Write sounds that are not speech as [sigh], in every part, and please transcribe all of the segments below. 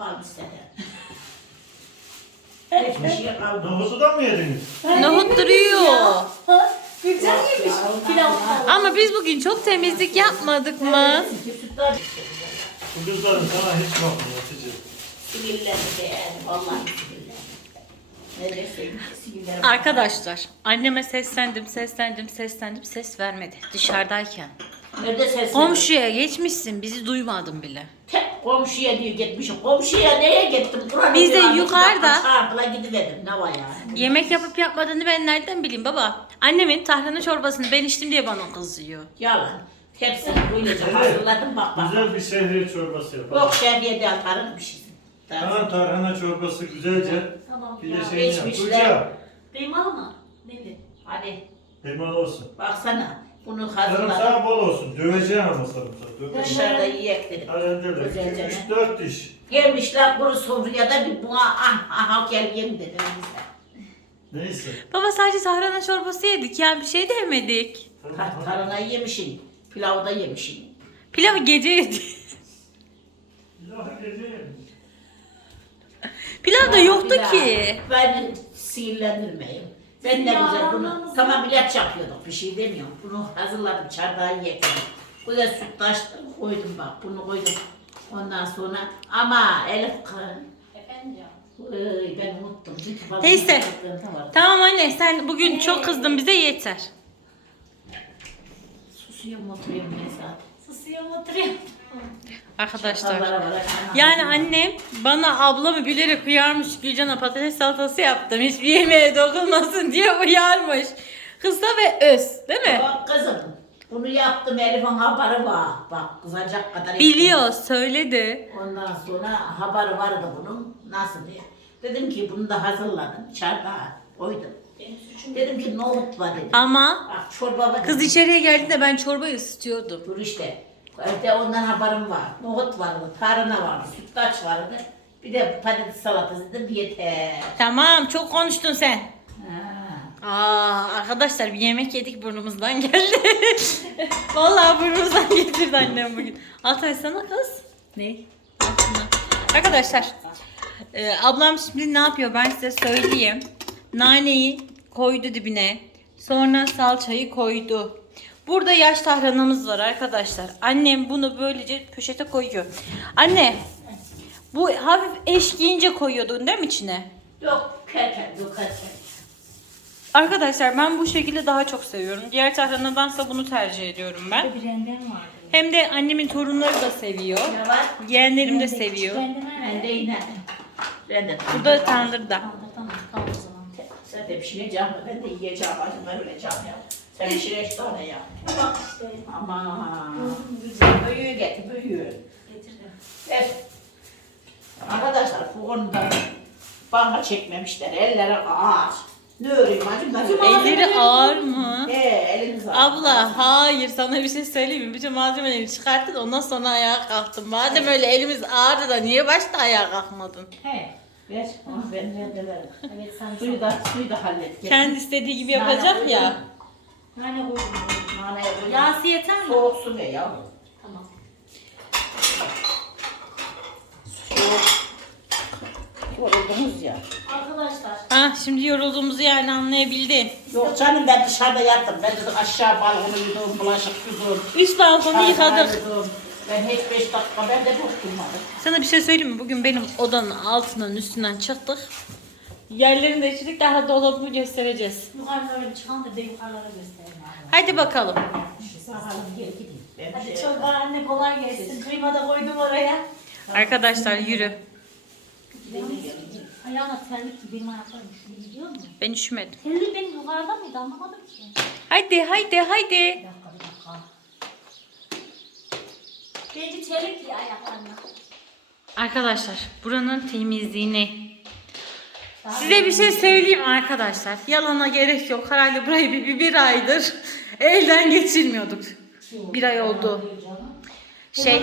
kalmış senden. Hiçbir şey kalmadı. Nohutu da mı yediniz? Nohut duruyor. Ha? Gülcan yemiş pilav. Ama biz bugün çok temizlik yapmadık mı? Sütler Bu kızların sana hiç bakmıyor Hatice. sinirlendi yani. Vallahi sinirlendi. Ne deseyim sinirlendi. Arkadaşlar anneme seslendim seslendim seslendim ses vermedi dışarıdayken. Nerede ses? Komşuya geçmişsin bizi duymadın bile. Tek komşuya diyor gitmişim. Komşuya neye gittim? Buranın Biz de yukarıda. Çağırdılar gidiverdim. Ne var yani? Yemek yapıp yapmadığını ben nereden bileyim baba? Annemin tarhana çorbasını ben içtim diye bana kızıyor. Yalan. Hepsini böylece hazırladım bak bak. Güzel bir şehriye çorbası yapalım. Yok şehriye de atarım bir şey. Hemen tarhana çorbası güzelce Tamam bir de ya. şey yap. geçmişler. Tuğçe, Kıymalı mı? Neli? Hadi Limon olsun. baksana. Bunu hazırladım. Sarımsağı bol olsun. Döveceğim ama sarımsağı. Döveceğim. Dışarıda yiyek dedim. Güzelce. de. 3-4 diş. Gelmişler kuru sofraya da bir buna ah ah gel yem dedim. Neyse. Baba sadece tarhana çorbası yedik ya bir şey de yemedik. Ka- Karına yemişsin. Pilavı da yemişsin. Pilavı gece yedik. Ya gece. Pilav da yoktu Bir daha. ki. Ben sinirlendirmeyeyim. Ben de güzel bunu tamam ilaç yapıyorduk bir şey demiyorum. Bunu hazırladım çardağı yiyek. Güzel süt taştım koydum bak bunu koydum. Ondan sonra ama Elif Efendim ben unuttum. Neyse. Tamam anne sen bugün çok kızdın bize yeter. Susuyorum oturuyorum ben oturuyorum. Arkadaşlar. Ana. Yani annem bana ablamı bilerek uyarmış Gülcan'a patates salatası yaptım. Hiçbir yemeğe dokunmasın diye uyarmış. Kısa ve öz değil mi? Bak kızım bunu yaptım Elif'in haberi var. Bak kızacak kadar. Biliyor söyledi. Ondan sonra haberi vardı bunun. Nasıl diye. Dedim ki bunu da hazırladım. Çardağa koydum. Benim suçum Dedim ki nohut var dedim. Ama Bak çorba var. kız dedim. içeriye geldiğinde ben çorbayı ısıtıyordum. Dur işte. Evde ondan haberim var. Nohut vardı, tarhana vardı, sütlaç vardı. Bir de patates salatası dedim yeter. Tamam çok konuştun sen. Ha. Aa arkadaşlar bir yemek yedik burnumuzdan geldi. [laughs] Vallahi burnumuzdan getirdi annem bugün. Altay sana kız. Ne? Altına. Arkadaşlar e, ablam şimdi ne yapıyor ben size söyleyeyim. Naneyi koydu dibine. Sonra salçayı koydu. Burada yaş tahranamız var arkadaşlar. Annem bunu böylece poşete koyuyor. Anne bu hafif eşkiyince koyuyordun değil mi içine? Yok kerken, yok kerken. Arkadaşlar ben bu şekilde daha çok seviyorum. Diğer tahranadansa bunu tercih ediyorum ben. bir renden vardı. Hem de annemin torunları da seviyor. Ne var? Yeğenlerim de Rende, seviyor. Rende Ben nerede? de yine. Ben de. Burada tandırda. Tamam tamam tamam o zaman. Sen de pişireceğim? Ben de yiyeceğim. Acım ben öleceğim ya. Sen pişireç tane ya. Bak işte. Güzel. Büyüğü getir, büyüğü. Getirdim. Ver. Arkadaşlar bu konuda bana çekmemişler. Elleri ağır. Ne öreyim acım Elleri ağır mı? He eliniz ağır. Abla hayır sana bir şey söyleyeyim mi? Bütün malzemeleri çıkarttın ondan sonra ayağa kalktın. Madem öyle elimiz ağırdı da niye başta ayağa kalkmadın? He. Ver. Ah, ben rendelerım. Evet sen Suyu da, suyu da hallet. Kendi istediği gibi yapacak ya. Nane koydum. Naneye koy. Yağsı yeter mi? Soğuk su ver yavrum. Tamam. Yoruldunuz ya. Arkadaşlar. Ah şimdi yorulduğumuzu yani anlayabildin. Yok canım ben dışarıda yattım. Ben de aşağı balkonu yudum, bulaşık yudum. Üst balkonu yıkadık. yudum. Ben hiç beş dakika ben de boş durmadım. Sana bir şey söyleyeyim mi? Bugün benim odanın altından üstünden çıktık. Yerlerini değiştirdik daha dolabımı göstereceğiz. Yukarıda öyle bir çıkan da de yukarılara göstereyim. abi. Hadi bakalım. Bakalım gel gidin. Ben Hadi şey- çorba anne kolay gelsin. Kıyma da koydum oraya. Arkadaşlar yürü. Ayağına terlik ki benim ayaklarım üşüyor biliyor musun? Ben üşümedim. Terlik benim yukarıda mıydı anlamadım ki. Haydi haydi haydi. Bir dakika bir dakika. Bence terlik ya ayaklarına. Arkadaşlar buranın temizliğini Size bir şey söyleyeyim arkadaşlar. Yalana gerek yok. Herhalde burayı bir, bir, bir aydır [laughs] elden geçirmiyorduk. Bir ay oldu. Şey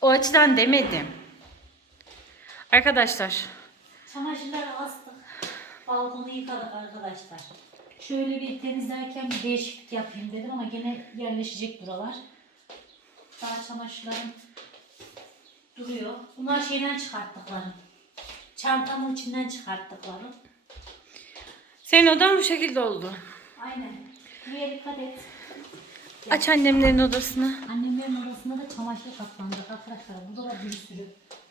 o açıdan demedim. Arkadaşlar Çamaşırları astık. Balkonu yıkadık arkadaşlar. Şöyle bir temizlerken bir değişiklik yapayım dedim ama gene yerleşecek buralar. Daha çamaşırların duruyor. Bunlar şeyden çıkarttıklarım. Çantamın içinden çıkarttıklarım. Senin odan bu şekilde oldu. Aynen. Buraya dikkat et. Aç annemlerin odasını. Annemlerin odasında da çamaşır katlandı arkadaşlar. Burada da bir sürü.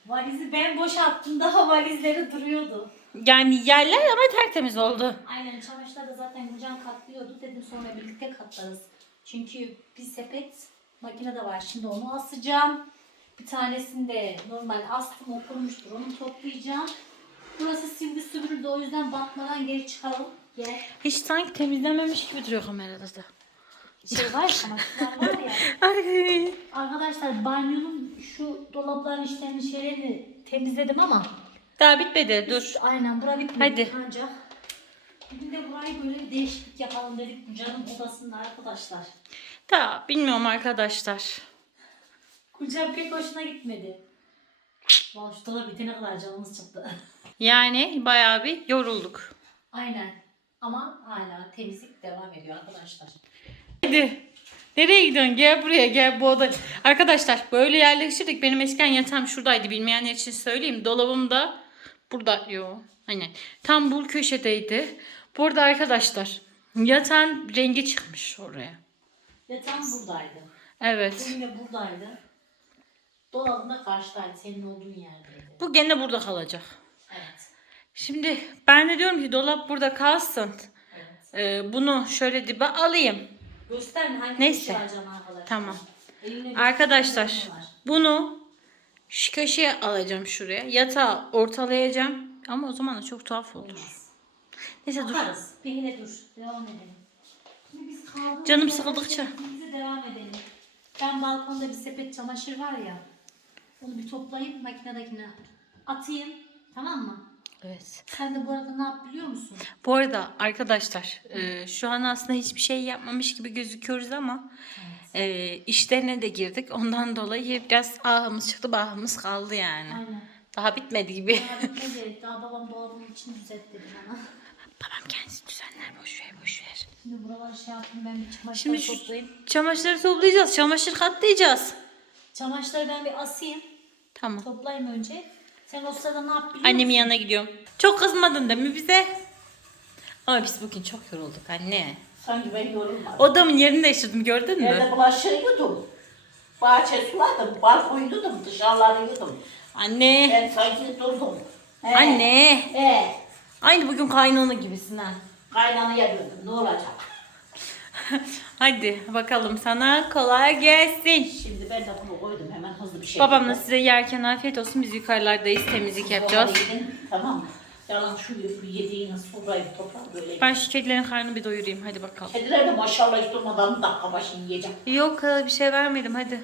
Valizi ben boşalttım [laughs] daha valizleri duruyordu. Yani yerler ama tertemiz oldu. Aynen çamaşırları da zaten Gülcan katlıyordu. Dedim sonra birlikte katlarız. Çünkü bir sepet makine de var. Şimdi onu asacağım. Bir tanesini de normal astım okurmuştur. Onu toplayacağım. Burası sivri süpürüldü. O yüzden batmadan geri çıkalım. Gel. Hiç sanki temizlenmemiş gibi duruyor kamerada da. Şey var çamaşırlar var ya. [laughs] Ay. Arkadaşlar banyonun şu dolapların içlerini şeylerini temizledim ama Daha bitmedi dur. aynen bura bitmedi Hadi. ancak. Bugün de burayı böyle bir değişiklik yapalım dedik Gülcan'ın odasında arkadaşlar. Daha bilmiyorum arkadaşlar. Gülcan pek hoşuna gitmedi. Vallahi şu dolap bitene kadar canımız çıktı. Yani bayağı bir yorulduk. aynen ama hala temizlik devam ediyor arkadaşlar. Hadi. Nereye gidiyorsun? Gel buraya gel bu oda. Arkadaşlar böyle yerleştirdik. Benim eskiden yatağım şuradaydı. Bilmeyenler için söyleyeyim. Dolabım da burada. Yo. Aynen. Tam bu köşedeydi. Burada arkadaşlar yatağın rengi çıkmış oraya. Yatağım buradaydı. Evet. Benim de buradaydı. Dolabın da karşıdaydı. Senin olduğun yerdeydi. Bu gene burada kalacak. Evet. Şimdi ben de diyorum ki dolap burada kalsın. Evet. Ee, bunu şöyle dibe alayım. Göster mi? Hangi Neyse. Neyse. arkadaşlar? Tamam. Arkadaşlar var. bunu şu köşeye alacağım şuraya. Yatağı ortalayacağım. Ama o zaman da çok tuhaf olur. Neyse dur. Bakarız. Bir hele dur. Devam edelim. Kaldığımız Canım sıkıldıkça. devam edelim. Ben balkonda bir sepet çamaşır var ya. Onu bir toplayıp makinedekine atayım. Tamam mı? Evet. Sen de bu arada ne yap biliyor musun? Bu arada arkadaşlar e, şu an aslında hiçbir şey yapmamış gibi gözüküyoruz ama e, işlerine de girdik. Ondan dolayı biraz ahımız çıktı bahımız kaldı yani. Aynen. Daha bitmedi gibi. Daha bitmedi. Daha babam dolabının içini düzelt dedi bana. [laughs] Babam kendisi düzenler boş ver boş ver. Şimdi buraları şey yapayım ben bir çamaşır Şimdi şu toplayayım. çamaşırları toplayacağız. Çamaşır katlayacağız. Çamaşırları ben bir asayım. Tamam. Toplayayım önce. Sen o sırada ne yap biliyor Annemin yanına gidiyorum. Çok kızmadın değil mi bize? Ama biz bugün çok yorulduk anne. Sanki ben yorulmadım. Odamın yerini değiştirdim gördün mü? Evde bulaşığı yudum. Bahçe suladım, balkon yudum, dışarıları yudum. Anne. Ben sanki durdum. He. Anne. He. Aynı bugün kaynana gibisin ha. Kaynanaya döndüm, ne olacak? [laughs] Hadi bakalım sana kolay gelsin. Şimdi ben de bunu koydum hemen hızlı bir şey. Babamla size yerken afiyet olsun. Biz yukarılardayız temizlik yapacağız. Tamam mı? Yalan şu yediğini sofrayı topla böyle. Ben şu kedilerin karnını bir doyurayım. Hadi bakalım. Kediler de maşallah hiç durmadan dakika başını yiyecek. Yok hala bir şey vermedim hadi.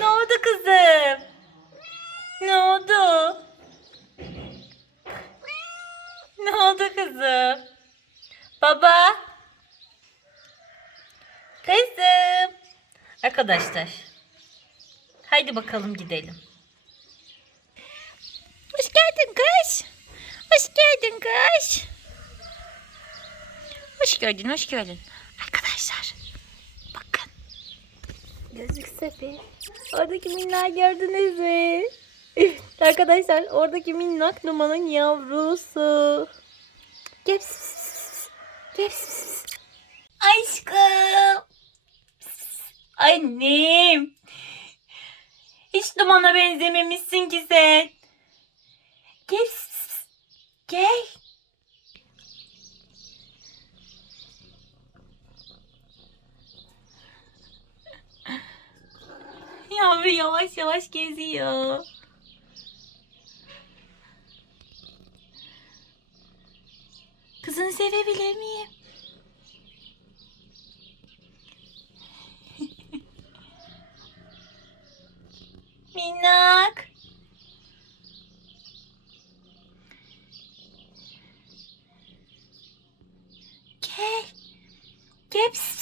Ne oldu kızım? Ne oldu? Ne oldu kızım? Baba? Kızım. Arkadaşlar. Haydi bakalım gidelim. Hoş geldin kız. Hoş geldin kız. Hoş geldin, hoş geldin. Arkadaşlar, bakın. Gözlük sefi. Oradaki minnak gördünüz mü? [laughs] Arkadaşlar, oradaki minnak numanın yavrusu. Gel. Gel. Aşkım. Annem. Hiç dumana benzememişsin ki sen. Gel. Gel. Yavru yavaş yavaş geziyor. Kızını sevebilir miyim? [laughs] Minnak. Gel. Gel.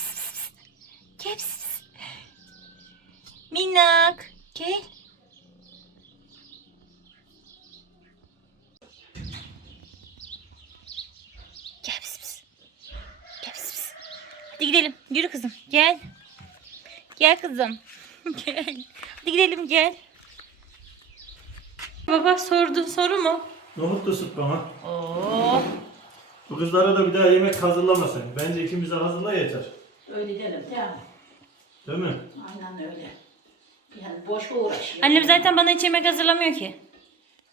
Hadi gidelim. Yürü kızım. Gel. Gel kızım. [laughs] gel. Hadi gidelim gel. baba sordun soru mu? Nohut da süt bana. Oo. Bu kızlara da bir daha yemek hazırlamasın. Bence ikimize hazırla yeter. Öyle dedim değil mi? Değil mi? Aynen öyle. Yani boş uğraşıyor. Annem zaten bana hiç yemek hazırlamıyor ki.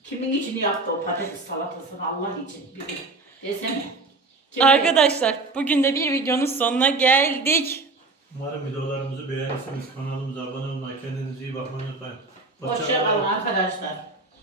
Kimin için yaptı o patates salatasını Allah için bir desene. Kim Arkadaşlar bugün de bir videonun sonuna geldik. Umarım videolarımızı beğenirsiniz. Kanalımıza abone olmayı, kendinize iyi bakmayı unutmayın. Hoşça kalın arkadaşlar.